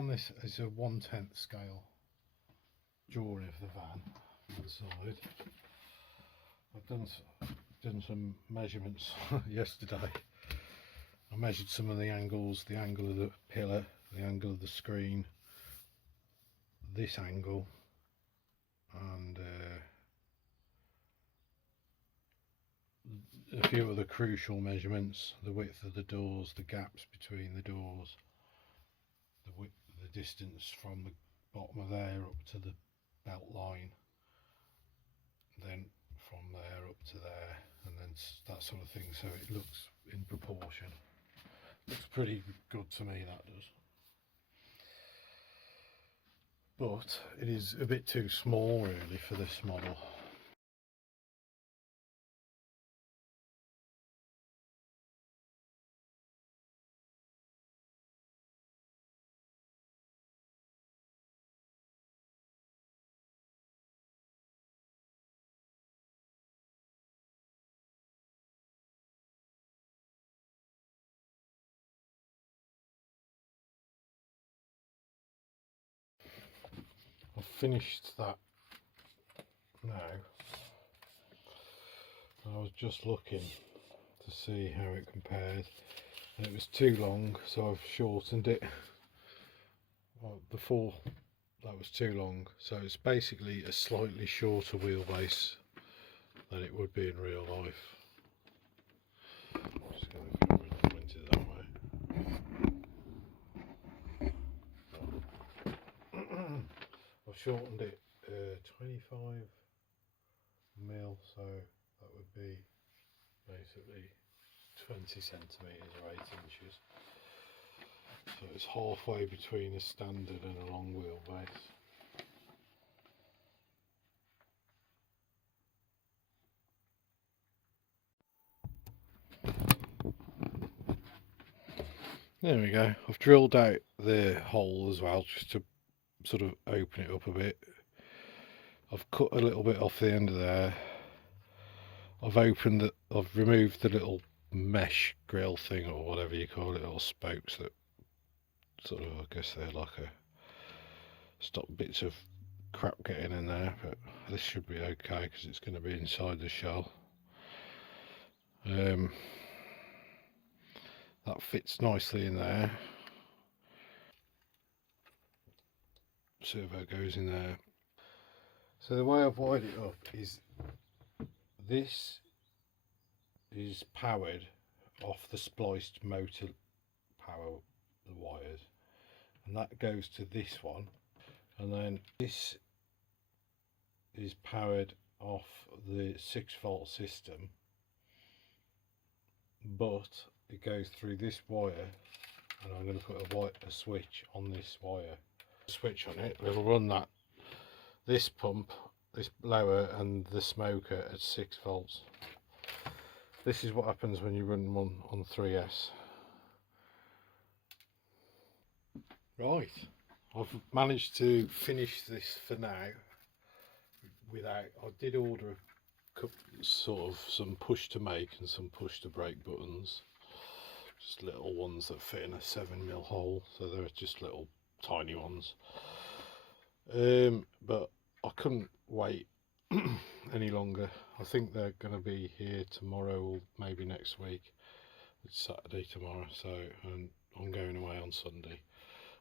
done this as a 1/10 scale drawing of the van inside. I've done some measurements yesterday. I measured some of the angles, the angle of the pillar, the angle of the screen, this angle, and a few other crucial measurements: the width of the doors, the gaps between the doors, the distance from the bottom of there up to the belt line, then from there up to there, and then that sort of thing, so it looks in proportion. Looks pretty good to me, that does. But it is a bit too small really for this model. I've finished that now. I was just looking to see how it compared, and it was too long, so I've shortened it. Well, before that was too long, so it's basically a slightly shorter wheelbase than it would be in real life. I'm just going to point it that way. I've shortened it 25 mil, so that would be basically 20 centimetres or 8 inches. So it's halfway between a standard and a long wheelbase. There we go. I've drilled out the hole as well, just to sort of open it up a bit. I've cut a little bit off the end of there. I've removed the little mesh grill thing, or whatever you call it, little spokes that sort of, I guess they're like a stop bits of crap getting in there, but this should be okay because it's going to be inside the shell. That fits nicely in there. Servo goes in there. So the way I've wired it up is, this is powered off the spliced motor power, the wires, and that goes to this one, and then this is powered off the 6-volt system, but it goes through this wire, and I'm going to put a switch on this wire. Switch on it, it'll run this pump, this blower, and the smoker at 6 volts. This is what happens when you run one on 3S. Right, I've managed to finish this for now without, I did order sort of some push to make and some push to break buttons, just little ones that fit in a 7mm hole, so they're just little tiny ones. But I couldn't wait any longer. I think they're going to be here tomorrow or maybe next week. It's Saturday tomorrow, so, and I'm going away on Sunday.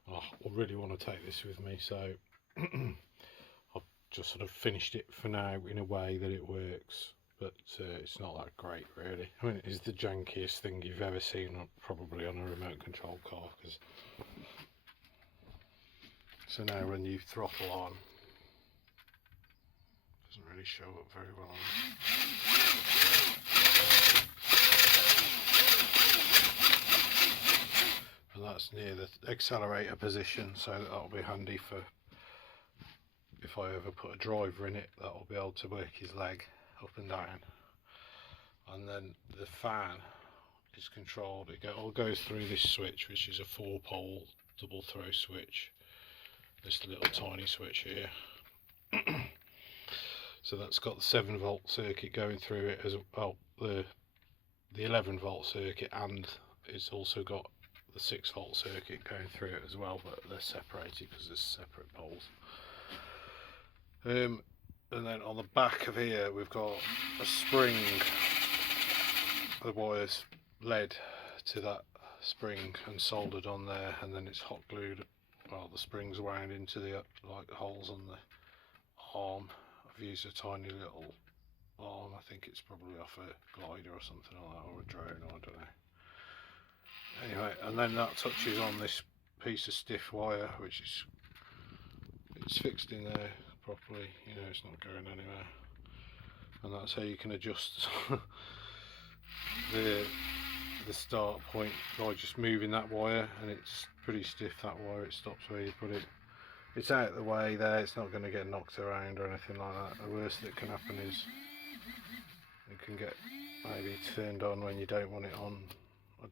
I really want to take this with me, so I've just sort of finished it for now in a way that it works, but it's not that great really. I mean, it is the jankiest thing you've ever seen probably on a remote control car. So now when you throttle on, it doesn't really show up very well on it. And that's near the accelerator position, so that'll be handy for if I ever put a driver in it, that'll be able to work his leg up and down. And then the fan is controlled, it all goes through this switch, which is a 4-pole double throw switch, this little tiny switch here. So that's got the 7-volt circuit going through it as well, the 11-volt circuit, and it's also got the 6-volt circuit going through it as well, but they're separated because there's separate poles. And then on the back of here we've got a spring. The wires led to that spring and soldered on there, and then it's hot glued. Well, the spring's wound into the like holes on the arm. I've used a tiny little arm. I think it's probably off a glider or something like that, or a drone, or I don't know. Anyway, and then that touches on this piece of stiff wire, which is it's fixed in there properly. You know, it's not going anywhere, and that's how you can adjust the start point by just moving that wire, and it's pretty stiff, that wire. It stops where you put it. It's out of the way there, it's not going to get knocked around or anything like that. The worst that can happen is it can get maybe turned on when you don't want it on. I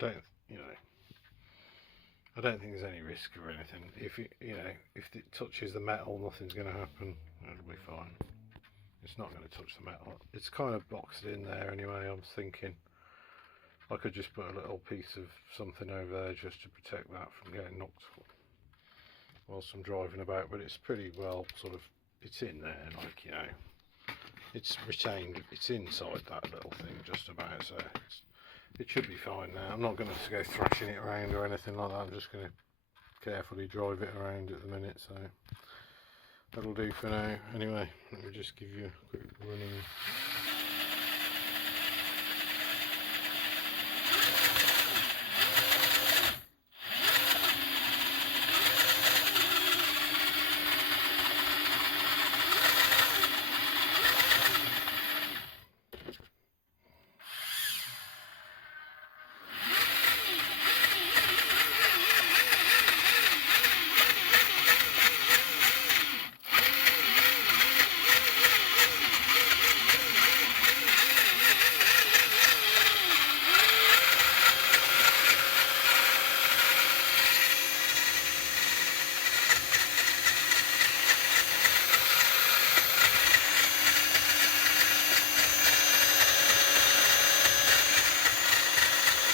don't think there's any risk or anything. If it touches the metal, nothing's going to happen. It'll be fine. It's not going to touch the metal. It's kind of boxed in there anyway. I'm thinking I could just put a little piece of something over there just to protect that from getting knocked whilst I'm driving about, but it's pretty well it's in there, like, you know, it's retained, it's inside that little thing just about, so it should be fine now. I'm not going to go thrashing it around or anything like that. I'm just going to carefully drive it around at the minute, so that'll do for now. Anyway, let me just give you a quick running